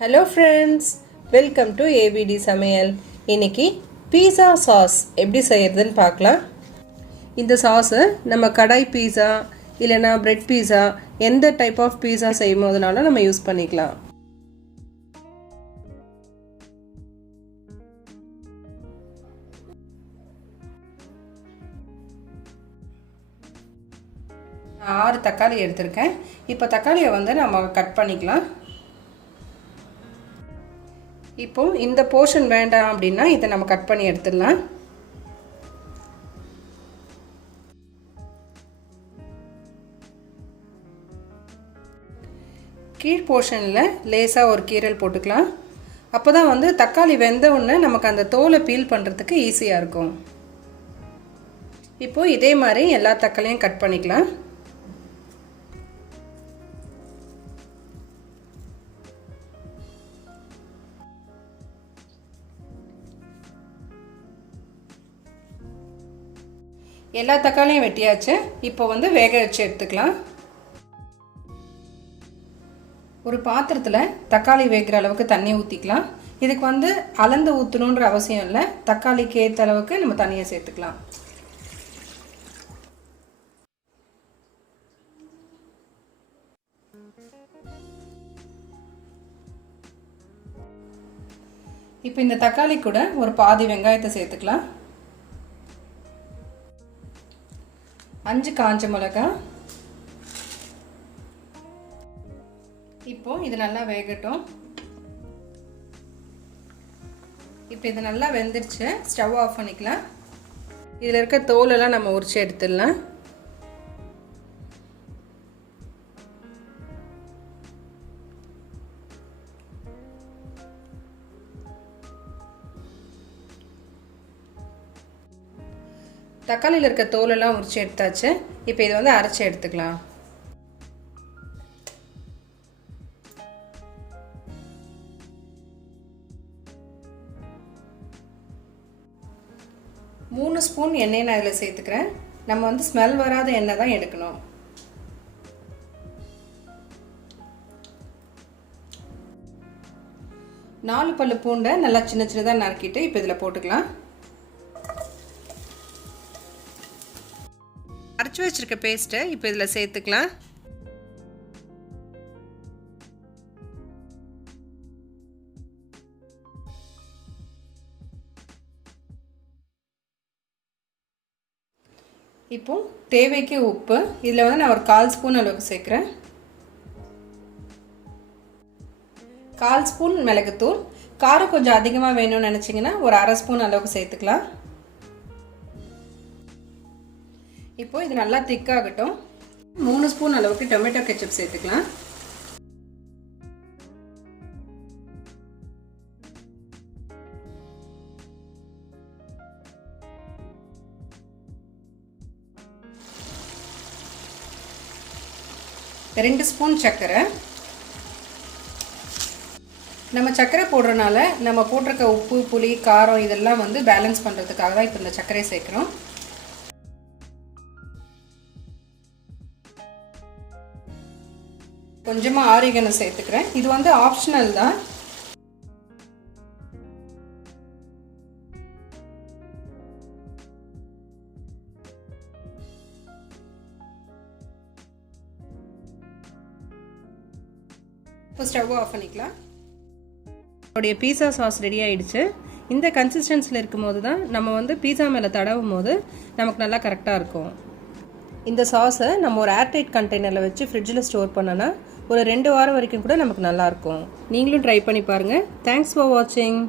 Hello friends, welcome to ABD Samayal. இன்னைக்கு பீஸா sauce எப்படி செய்யறதுன்னு பார்க்கலாம். இந்த சாஸை நம்ம கடாய் பீஸா இல்லைனா பிரெட் பீஸா எந்த டைப் ஆஃப் பீஸா செய்யும் போதுனாலும் நம்ம யூஸ் பண்ணிக்கலாம். நான் 6 தக்காளி எடுத்திருக்கேன். இப்போ தக்காளியை நம்ம கட் பண்ணிக்கலாம். இப்போ இந்த போர்ஷன் வேண்டாம் அப்படின்னா இதை நம்ம கட் பண்ணி எடுத்துடலாம். கீழ் போர்ஷனில் லேசாக ஒரு கீரல் போட்டுக்கலாம். அப்போ தான் தக்காளி வெந்த உடனே நமக்கு அந்த தோலை பீல் பண்ணுறதுக்கு ஈஸியாக இருக்கும். இப்போது இதே மாதிரி எல்லா தக்காளியும் கட் பண்ணிக்கலாம். எல்லா தக்காளியும் வெட்டியாச்சு. இப்போ வேக வச்சு எடுத்துக்கலாம். ஒரு பாத்திரத்தில் தக்காளி வேகிற அளவுக்கு தண்ணி ஊற்றிக்கலாம். இதுக்கு அளந்து ஊற்றணுன்ற அவசியம் இல்லை. தக்காளிக்கு ஏற்ற அளவுக்கு நம்ம தண்ணியை சேர்த்துக்கலாம். இப்போ இந்த தக்காளி கூட ஒரு பாதி வெங்காயத்தை சேர்த்துக்கலாம். 5 காஞ்ச மிளகாய். இப்போ இது நல்லா வேகட்டும். இப்போ இது நல்லா வெந்துருச்சு. ஸ்டவ் ஆஃப் பண்ணிக்கலாம். இதில் இருக்க தோலெல்லாம் நம்ம உரிச்சு எடுத்துடலாம். தக்காளியில் இருக்க தோலெல்லாம் உரிச்சு எடுத்தாச்சு. இப்போ இதை அரைச்சி எடுத்துக்கலாம். மூணு ஸ்பூன் எண்ணெய் நான் இதில் சேர்த்துக்கிறேன். நம்ம ஸ்மெல் வராத எண்ணெய் தான் எடுக்கணும். நாலு பல்லு பூண்டை நல்லா சின்ன சின்னதாக நறுக்கிட்டு இப்போ இதில் போட்டுக்கலாம். அரைச்சி வச்சிருக்க பேஸ்ட்டை இப்போ இதில் சேர்த்துக்கலாம். இப்போ தேவைக்கு உப்பு இதில் நான் ஒரு 1/4 ஸ்பூன் அளவுக்கு சேர்க்குறேன். 1/4 ஸ்பூன் மிளகுத்தூள். காரம் கொஞ்சம் அதிகமாக வேணும்னு நினச்சிங்கன்னா ஒரு 1/2 ஸ்பூன் அளவுக்கு சேர்த்துக்கலாம். இப்போ இது நல்லா திக்காகட்டும். 3 ஸ்பூன் அளவுக்கு டொமேட்டோ கெச்சப் சேர்த்துக்கலாம். ரெண்டு ஸ்பூன் சர்க்கரை. நம்ம சர்க்கரை போடுறதுனால நம்ம போட்டிருக்க உப்பு புளி காரம் இதெல்லாம் பேலன்ஸ் பண்ணுறதுக்காக தான் இப்போ இந்த சர்க்கரையை சேர்க்குறோம். கொஞ்சமாக ஆரிகனோ சேர்த்துக்கிறேன். இது ஆப்ஷனல் தான். இப்போ ஸ்டவ் ஆஃப் பண்ணிக்கலாம். நம்மளுடைய பீஸா சாஸ் ரெடி ஆயிடுச்சு. இந்த கன்சிஸ்டன்சியில் இருக்கும்போது தான் நம்ம பீஸா மேலே தடவும் போது நமக்கு நல்லா கரெக்டாக இருக்கும். இந்த சாஸை நம்ம ஒரு ஏர்டைட் கண்டெய்னரில் வச்சு ஃப்ரிட்ஜில் ஸ்டோர் பண்ணோன்னா ஒரு 2 வாரம் வரைக்கும் கூட நமக்கு நல்லாயிருக்கும். நீங்களும் ட்ரை பண்ணி பாருங்கள். தேங்க்ஸ் ஃபார் வாட்சிங்.